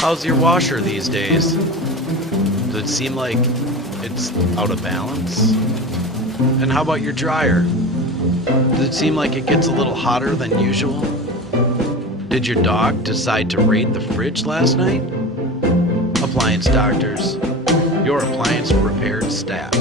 How's your washer these days? Does it seem like it's out of balance? And how about your dryer? Does it seem like it gets a little hotter than usual? Did your dog decide to raid the fridge last night? Appliance Doctors, your appliance repair staff.